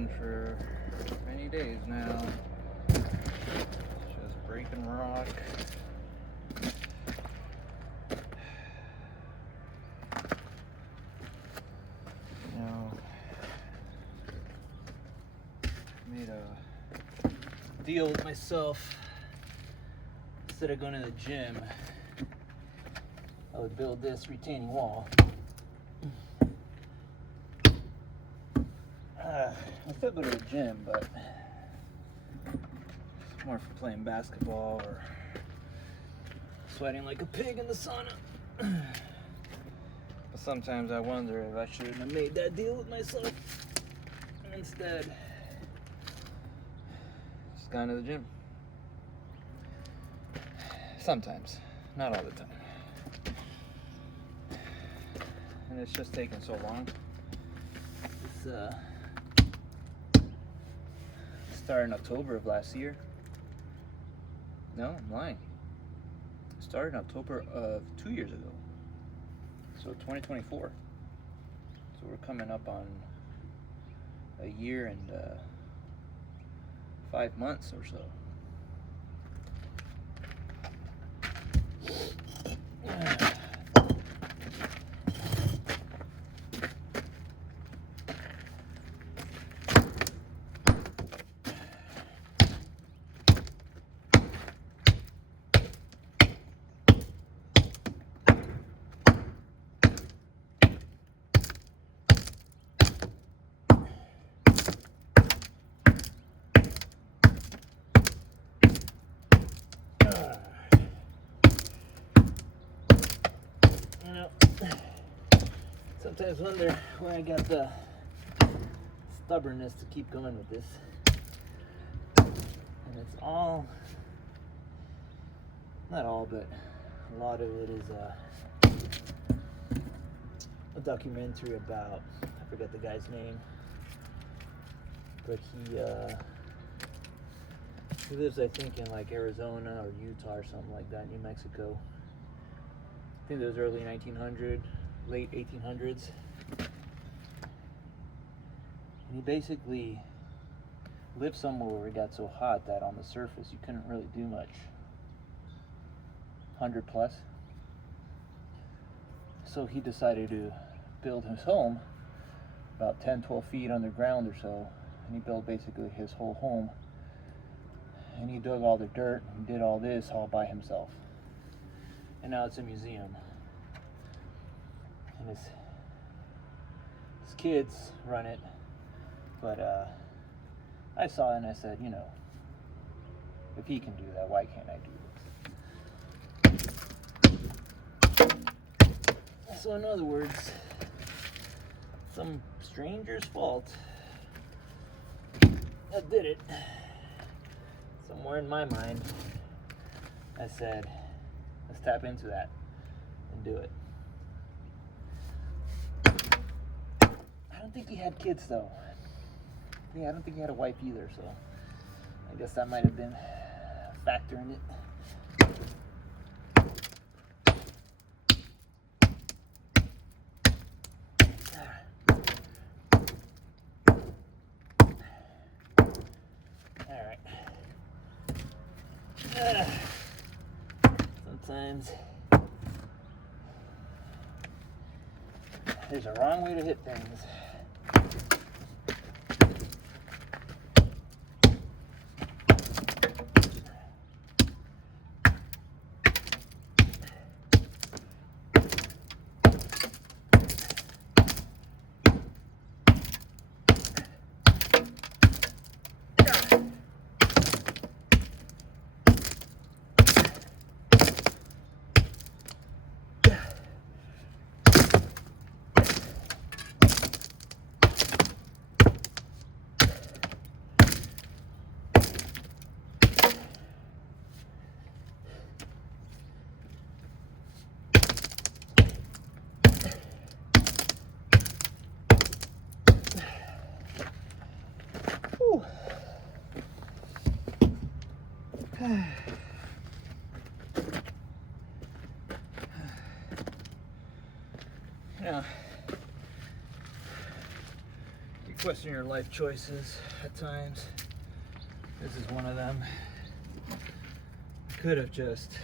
doing for many days now. Just breaking rock. You know, made a deal with myself. Instead of going to the gym, I would build this retaining wall. I still go to the gym, but it's more for playing basketball or sweating like a pig in the sauna. But sometimes I wonder if I shouldn't have made that deal with myself and instead just gone to the gym. Sometimes, not all the time. And it's just taking so long. It's started in October of last year. No, I'm lying. It started in October of 2 years ago. So 2024. So we're coming up on a year and 5 months or so. Sometimes wonder where I got the stubbornness to keep going with this. And it's all, not all, but a lot of it is a documentary about, I forget the guy's name, but he lives, I think, in like Arizona or Utah or something like that, New Mexico. I think it was early 1900s. Late 1800s, and he basically lived somewhere where it got so hot that on the surface you couldn't really do much. 100 plus. So he decided to build his home about 10-12 feet underground or so, and he built basically his whole home, and he dug all the dirt and did all this all by himself, and now it's a museum. And his kids run it, but I saw it and I said, you know, if he can do that, why can't I do this? So in other words, some stranger's fault that did it. Somewhere in my mind, I said, let's tap into that and do it. I don't think he had kids though. Yeah, I don't think he had a wife either, so I guess that might have been a factor in it. Alright. Sometimes there's a wrong way to hit things. You question your life choices at times. This is one of them. I could have just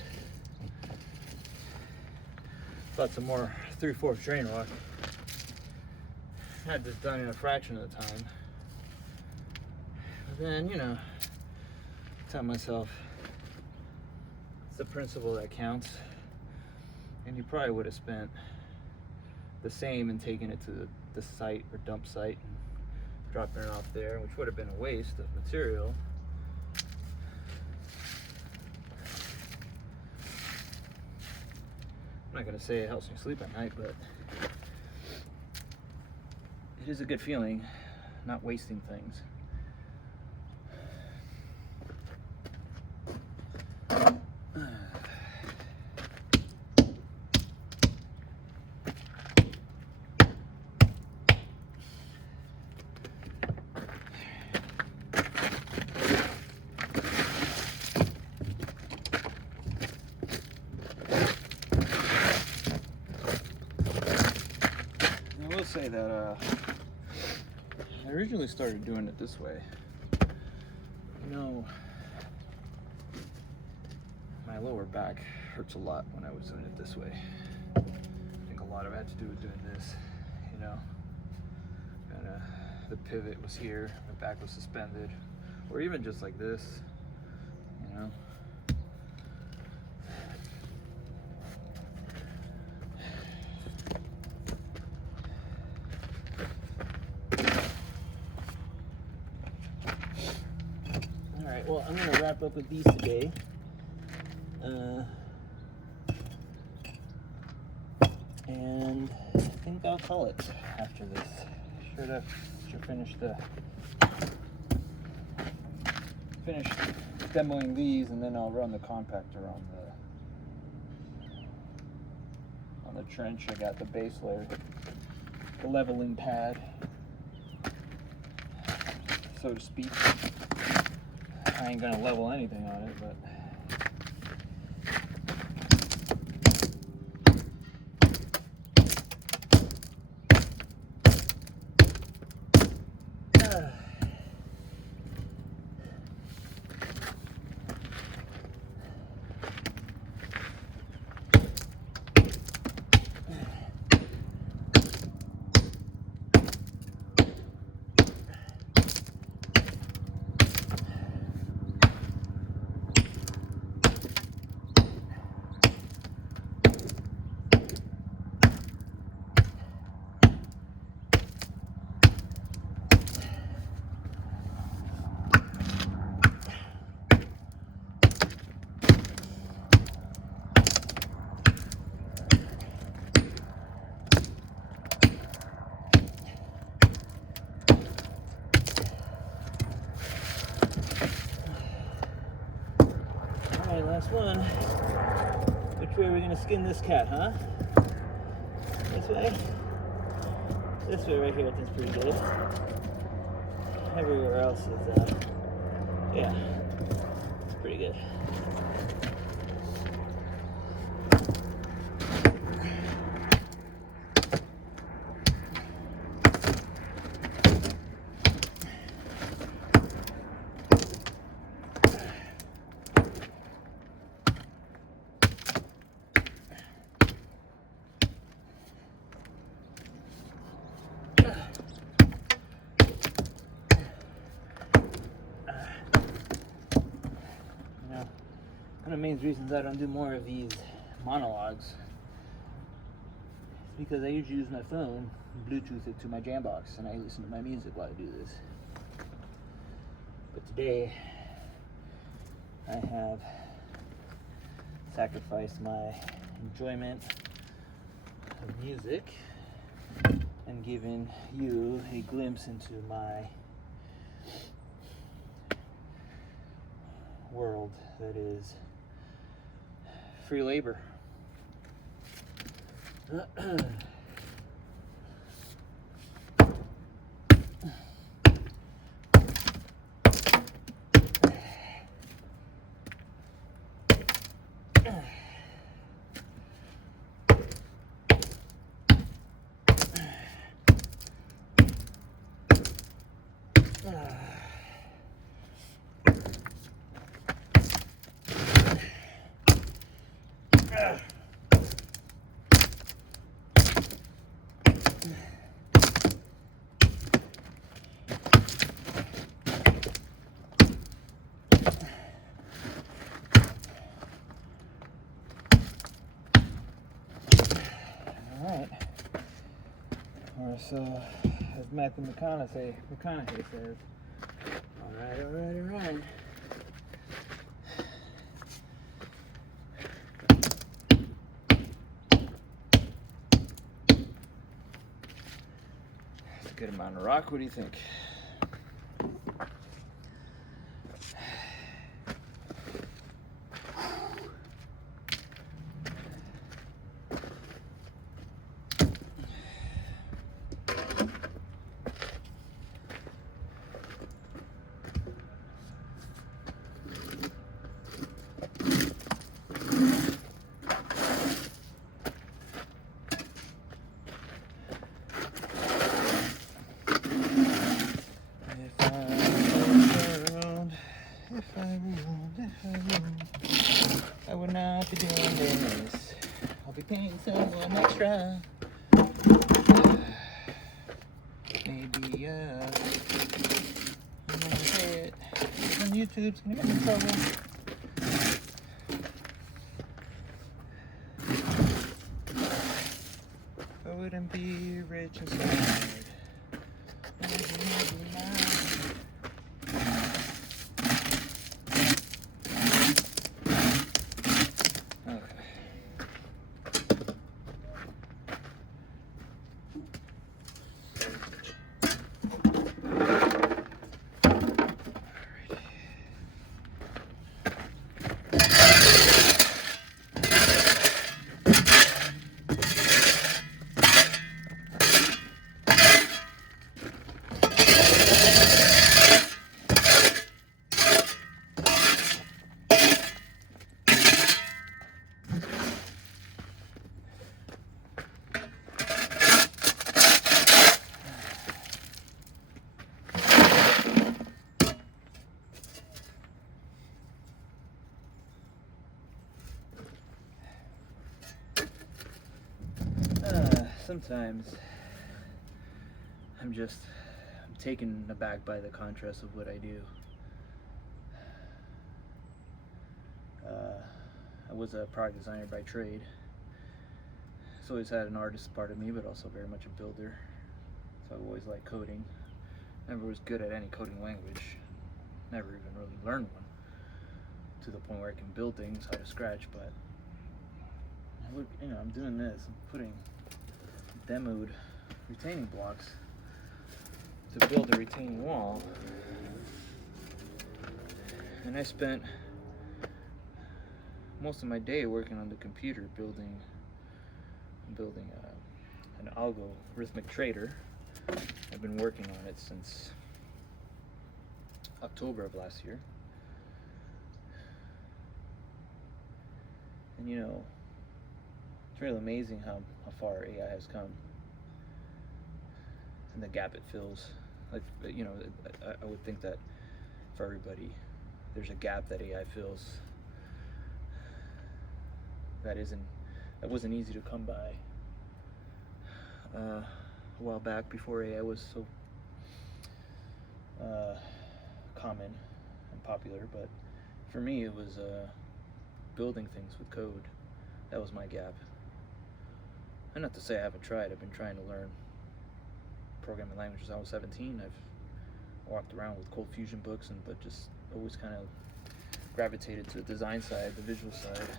bought some more 3/4 drain rock. Had this done in a fraction of the time. But then, you know, tell myself it's the principle that counts. And you probably would have spent the same and taken it to the site or dump site and dropping it off there, which would have been a waste of material. I'm not going to say it helps me sleep at night, but it is a good feeling not wasting things. I will say that I originally started doing it this way. You know, my lower back hurts a lot when I was doing it this way. I think a lot of it had to do with doing this, you know. And the pivot was here, my back was suspended, or even just like this, you know. Well, I'm going to wrap up with these today. And I think I'll call it after this. Should finish demoing these, and then I'll run the compactor on the trench. I got the base layer, the leveling pad, so to speak. I ain't gonna level anything on it, but last one. Which way are we gonna skin this cat, huh? This way? This way right here, I think is pretty good. Everywhere else is, yeah, it's pretty good. One of the main reasons I don't do more of these monologues is because I usually use my phone and Bluetooth it to my Jambox, and I listen to my music while I do this. But today, I have sacrificed my enjoyment of music and given you a glimpse into my world that is free labor. Alright. Or so, as Matthew McConaughey says, alright. That's a good amount of rock. What do you think? I would not be doing this. I'll be paying someone extra. Maybe, I'm gonna say it. It's on YouTube, it's gonna get me in trouble. I wouldn't be rich and sad. Sometimes I'm taken aback by the contrast of what I do. I was a product designer by trade. It's always had an artist part of me, but also very much a builder. So I've always liked coding. Never was good at any coding language. Never even really learned one to the point where I can build things out of scratch. But I'm doing this. I'm putting demoed retaining blocks to build a retaining wall, and I spent most of my day working on the computer building an algorithmic trader. I've been working on it since October of last year, and it's really amazing how far AI has come and the gap it fills. I would think that for everybody, there's a gap that AI fills that wasn't easy to come by a while back, before AI was so common and popular. But for me, it was building things with code. That was my gap. And not to say I haven't tried. I've been trying to learn programming languages since I was 17. I've walked around with Cold Fusion books, but just always kind of gravitated to the design side, the visual side.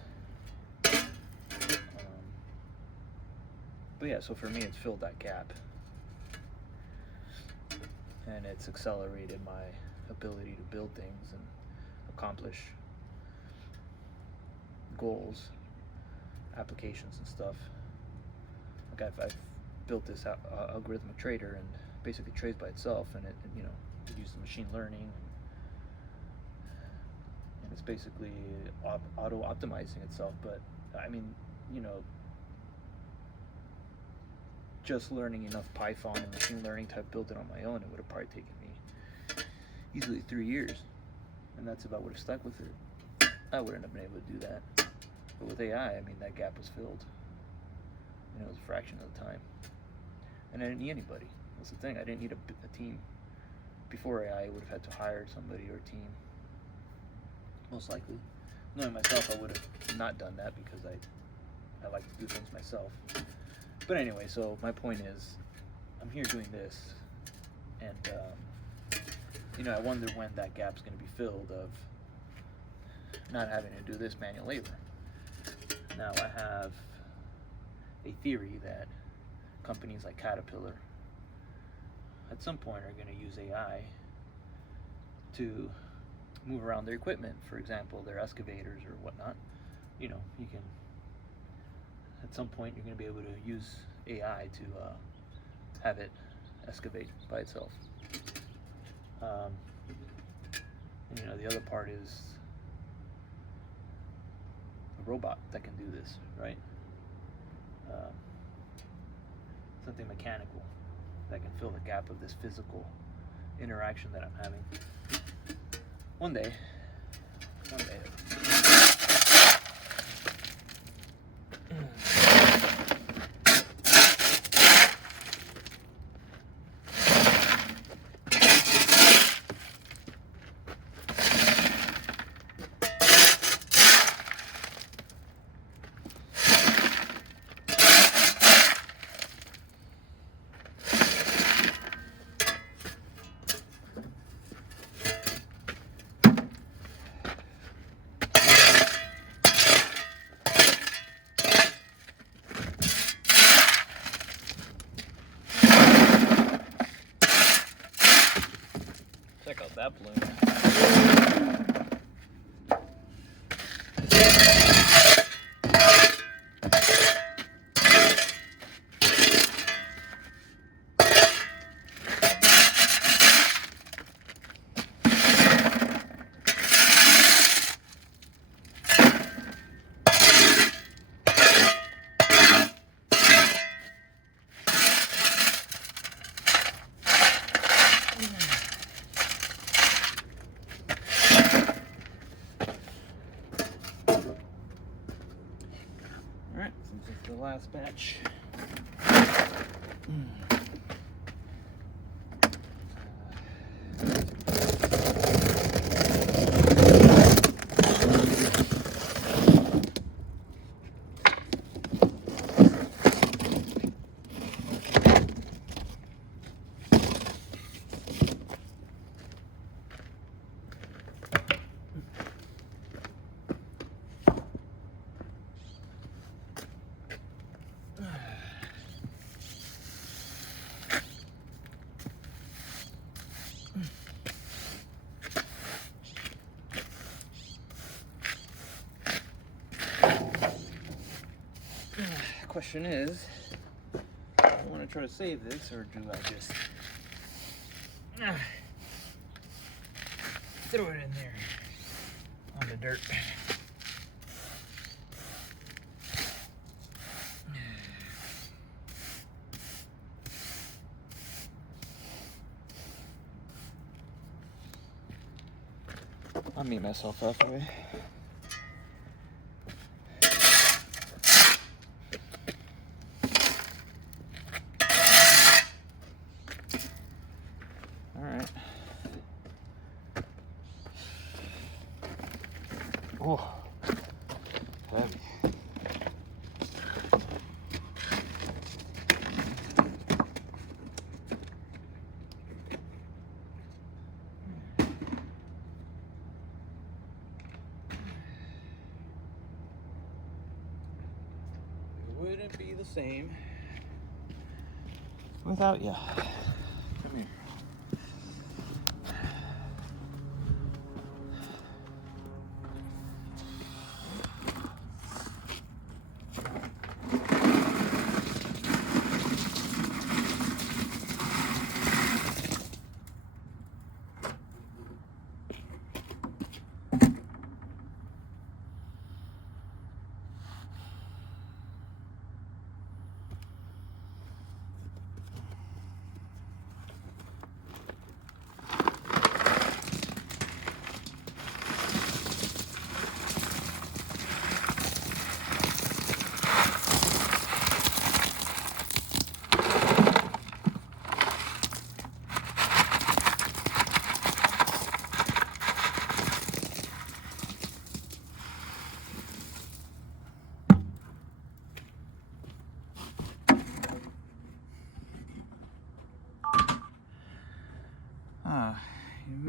But yeah, so for me, it's filled that gap, and it's accelerated my ability to build things and accomplish goals, applications and stuff. Like I've built this algorithmic trader, and basically trades by itself, and it uses machine learning, and it's basically auto-optimizing itself. But I mean, just learning enough Python and machine learning to build it on my own, it would have probably taken me easily 3 years, and that's about what have stuck with it. I wouldn't have been able to do that. But with AI, I mean, that gap was filled. And it was a fraction of the time. And I didn't need anybody. That's the thing. I didn't need a team. Before AI, I would have had to hire somebody or a team. Most likely. Knowing myself, I would have not done that because I like to do things myself. But anyway, so my point is, I'm here doing this, and I wonder when that gap's going to be filled of not having to do this manual labor. Now, I have a theory that companies like Caterpillar at some point are going to use AI to move around their equipment. For example, their excavators or whatnot. You can, at some point, you're going to be able to use AI to have it excavate by itself. And, the other part is a robot that can do this, right? Something mechanical that can fill the gap of this physical interaction that I'm having. One day. Check out that balloon. Alright, since it's the last batch. Question is, do I want to try to save this, or do I just throw it in there on the dirt? I'll meet myself halfway. Alright. Oh, heavy. It wouldn't be the same without you. Come here.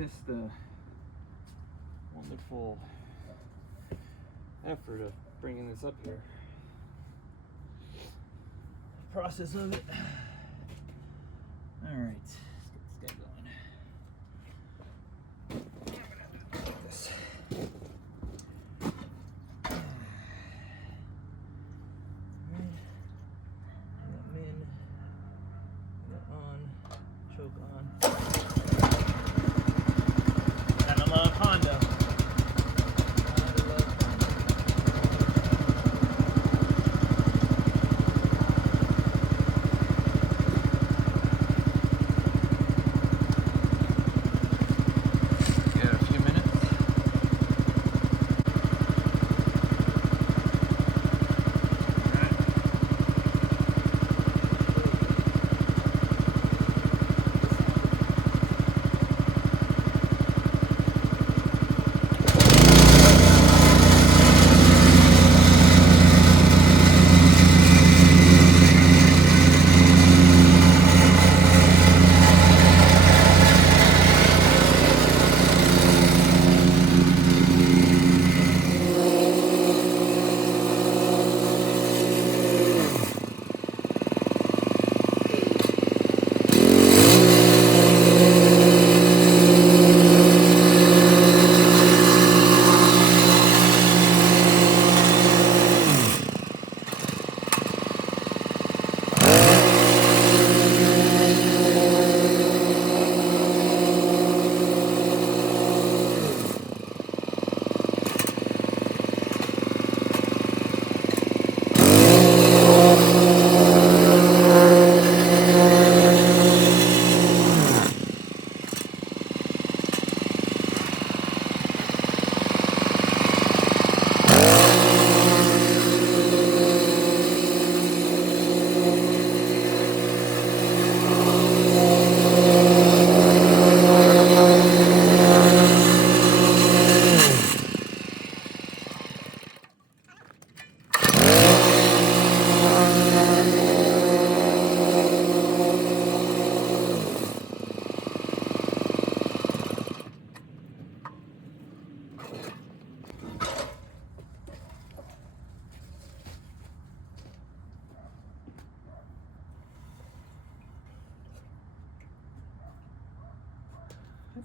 guess the wonderful effort of bringing this up here. Process of it. All right, let's get this guy going. I'm gonna have to do this.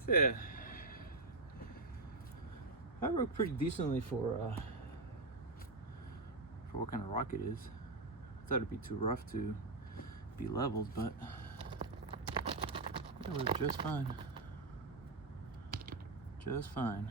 That's it. That worked pretty decently for what kind of rock it is. I thought it'd be too rough to be leveled, but it worked just fine. Just fine.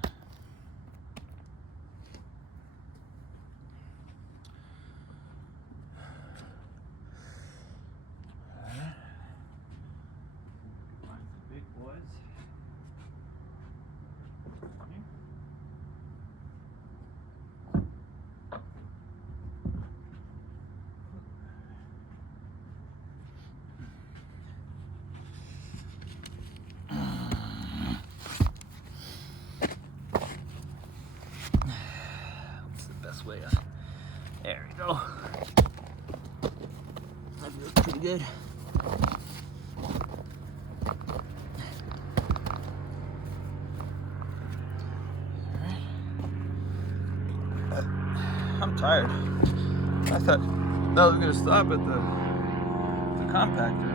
Way up. There we go. That feels pretty good. Alright. I'm tired. I thought that was gonna stop at the compactor,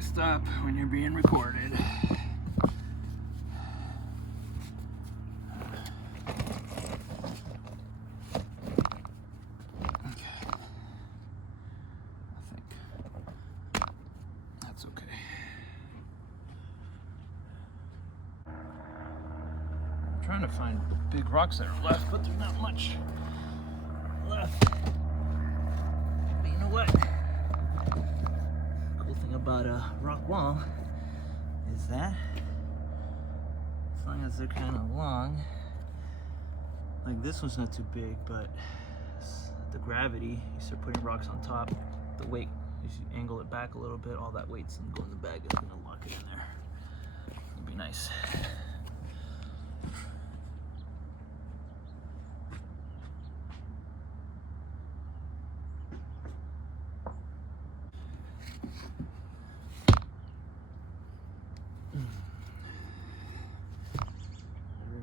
stop when you're being recorded. Okay. I think that's okay. I'm trying to find big rocks that are left, but there's not much left. But you know what? About a rock wall is that as long as they're kind of long, like this one's not too big, but the gravity, you start putting rocks on top, the weight, if you angle it back a little bit, all that weight's gonna go in the bag, is gonna lock it in there. It'll be nice.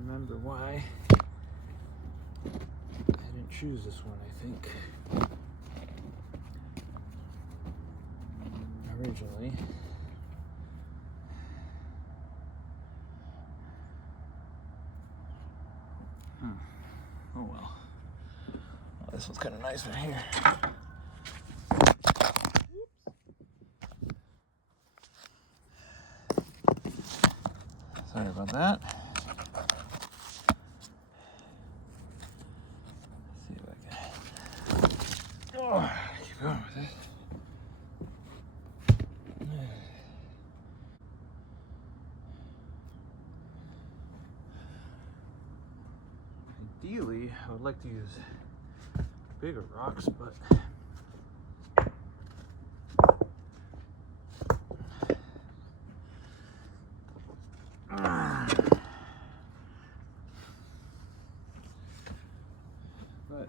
Remember why I didn't choose this one, I think. Originally. Oh well. Oh, this one's kind of nice right here. Sorry about that. Let's see if I can. Oh, keep going with it. Ideally, I would like to use bigger rocks, but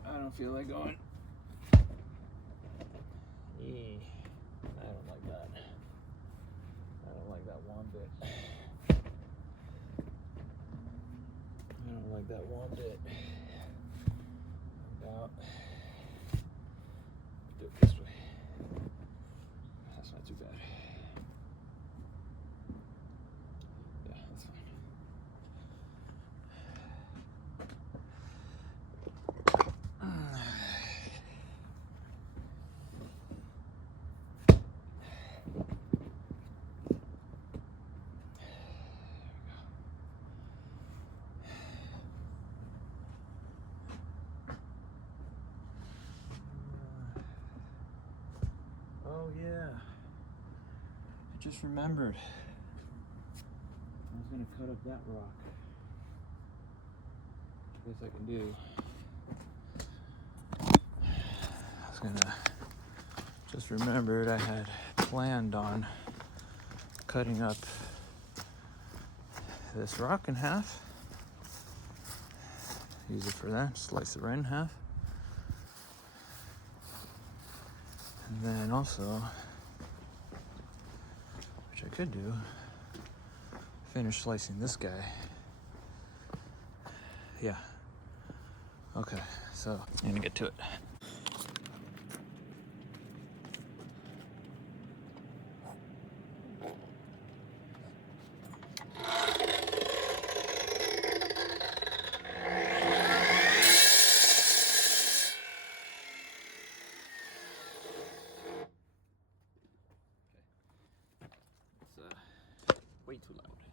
I don't feel like going. I don't like that. I don't like that one bit. I don't like that one bit. About. Do it this way. That's not too bad. Yeah, that's fine. Oh yeah, I just remembered. I was gonna cut up that rock. I guess I can do. I was gonna, just remembered I had planned on cutting up this rock in half. Use it for that, slice it right in half. And then also, which I could do, finish slicing this guy. Yeah. Okay, so I'm gonna get to it. It's way too loud.